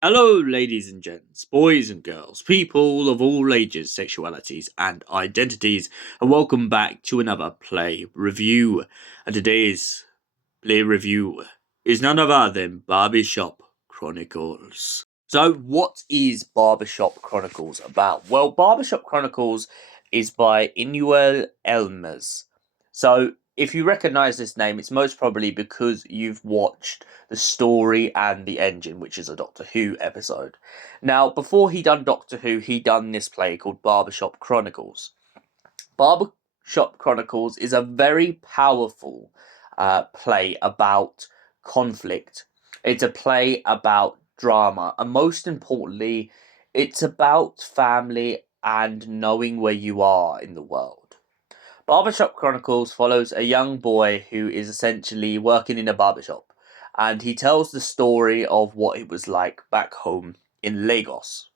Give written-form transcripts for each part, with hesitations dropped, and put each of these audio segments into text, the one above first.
Hello, ladies and gents, boys and girls, people of all ages, sexualities, and identities, and welcome back to another play review. And today's play review is none other than Barbershop Chronicles. So, what is Barbershop Chronicles about? Well, Barbershop Chronicles is by Inuel Elmers. So, if you recognise this name, it's most probably because you've watched The Story and the Engine, which is a Doctor Who episode. Now, before he done Doctor Who, he done this play called Barbershop Chronicles. Barbershop Chronicles is a very powerful play about conflict. It's a play about drama, and most importantly, it's about family and knowing where you are in the world. Barbershop Chronicles follows a young boy who is essentially working in a barbershop, and he tells the story of what it was like back home in Lagos.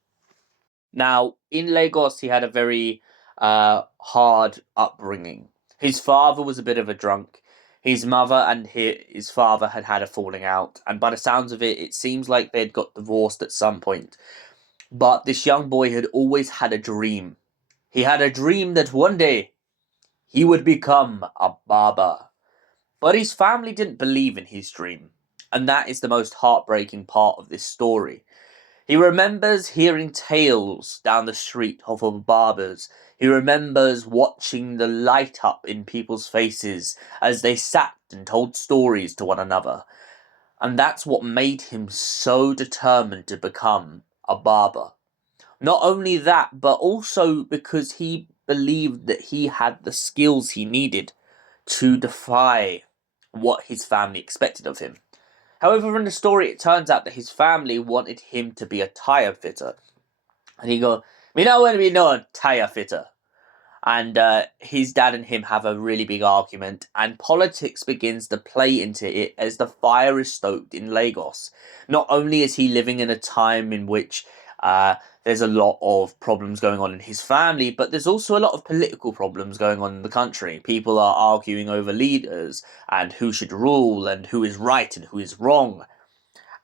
Now, in Lagos, he had a very hard upbringing. His father was a bit of a drunk. His mother and his father had had a falling out, and by the sounds of it, it seems like they'd got divorced at some point. But this young boy had always had a dream. He had a dream that one day he would become a barber. But his family didn't believe in his dream, and that is the most heartbreaking part of this story. He remembers hearing tales down the street of barbers. He remembers watching the light up in people's faces as they sat and told stories to one another. And that's what made him so determined to become a barber. Not only that, but also because he believed that he had the skills he needed to defy what his family expected of him. However, in the story, it turns out that his family wanted him to be a tyre fitter. And he go, "Me not want to be no tyre fitter." And his dad and him have a really big argument, and politics begins to play into it as the fire is stoked in Lagos. Not only is he living in a time in which there's a lot of problems going on in his family, but there's also a lot of political problems going on in the country. People are arguing over leaders and who should rule and who is right and who is wrong.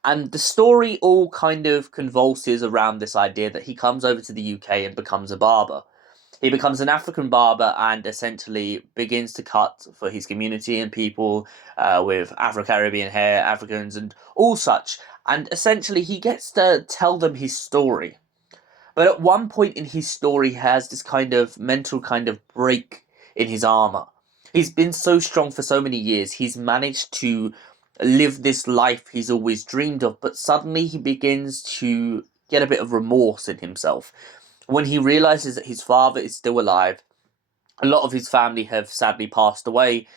And the story all kind of convulses around this idea that he comes over to the UK and becomes a barber. He becomes an African barber and essentially begins to cut for his community and people with Afro-Caribbean hair, Africans and all such. And essentially he gets to tell them his story. But at one point in his story, he has this kind of mental kind of break in his armor. He's been so strong for so many years, he's managed to live this life he's always dreamed of, but suddenly he begins to get a bit of remorse in himself. When he realizes that his father is still alive, a lot of his family have sadly passed away,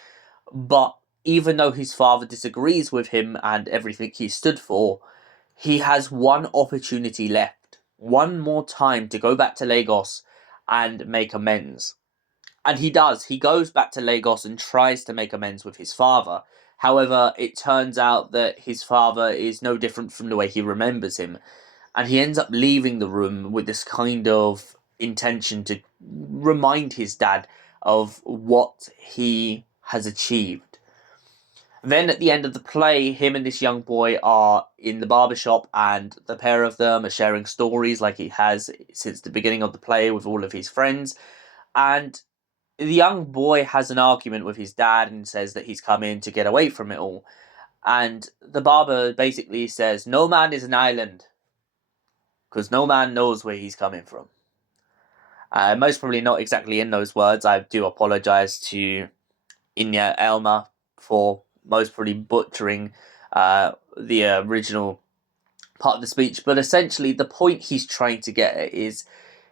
but even though his father disagrees with him and everything he stood for, he has one opportunity left, one more time to go back to Lagos and make amends. And he does. He goes back to Lagos and tries to make amends with his father. However, it turns out that his father is no different from the way he remembers him. And he ends up leaving the room with this kind of intention to remind his dad of what he has achieved. Then at the end of the play, him and this young boy are in the barbershop, and the pair of them are sharing stories like he has since the beginning of the play with all of his friends. And the young boy has an argument with his dad and says that he's come in to get away from it all. And the barber basically says, "No man is an island, because no man knows where he's coming from." Most probably not exactly in those words. I do apologise to Inya Elma for most probably butchering the original part of the speech, but essentially the point he's trying to get at is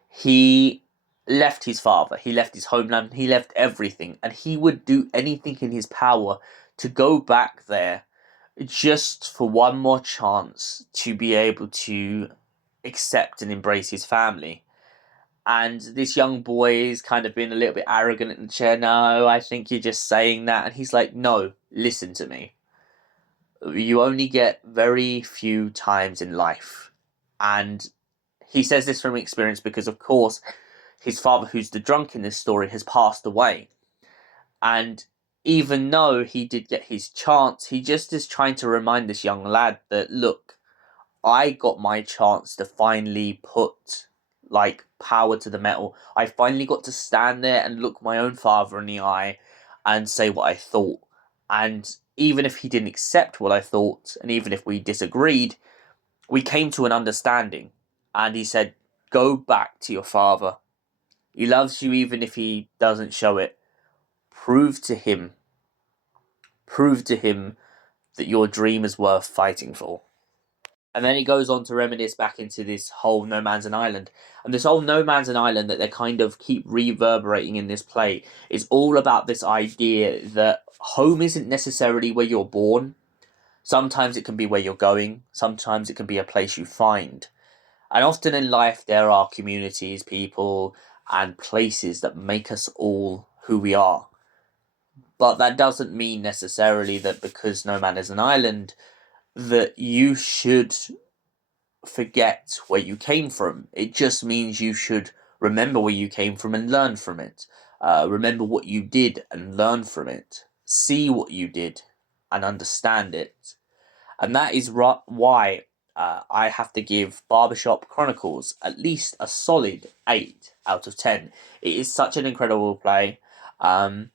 he left his father, he left his homeland, he left everything, and he would do anything in his power to go back there just for one more chance to be able to accept and embrace his family. And this young boy is kind of being a little bit arrogant in the chair. "No, I think you're just saying that." And he's like, "No, listen to me. you only get very few times in life. And he says this from experience because, of course, his father, who's the drunk in this story, has passed away. And even though he did get his chance, he just is trying to remind this young lad that, look, I got my chance to finally put like power to the metal. I finally got to stand there and look my own father in the eye and say what I thought. And even if he didn't accept what I thought, and even if we disagreed, we came to an understanding. And he said, go back to your father. He loves you even if he doesn't show it. Prove to him that your dream is worth fighting for. And then he goes on to reminisce back into this whole No Man's an Island. And this whole No Man's an Island that they kind of keep reverberating in this play is all about this idea that home isn't necessarily where you're born. Sometimes it can be where you're going. Sometimes it can be a place you find. And often in life there are communities, people, and places that make us all who we are. But that doesn't mean necessarily that because No Man is an Island that you should forget where you came from. It just means you should remember where you came from and learn from it. Remember what you did and learn from it. See what you did and understand it. And that is why I have to give Barbershop Chronicles at least a solid 8 out of 10. It is such an incredible play. And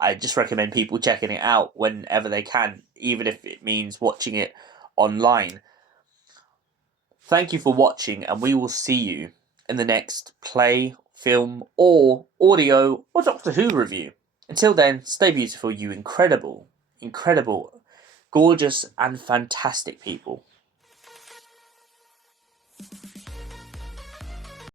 I just recommend people checking it out whenever they can, even if it means watching it online. Thank you for watching, and we will see you in the next play, film, or audio, or Doctor Who review. Until then, stay beautiful, you incredible, gorgeous, and fantastic people.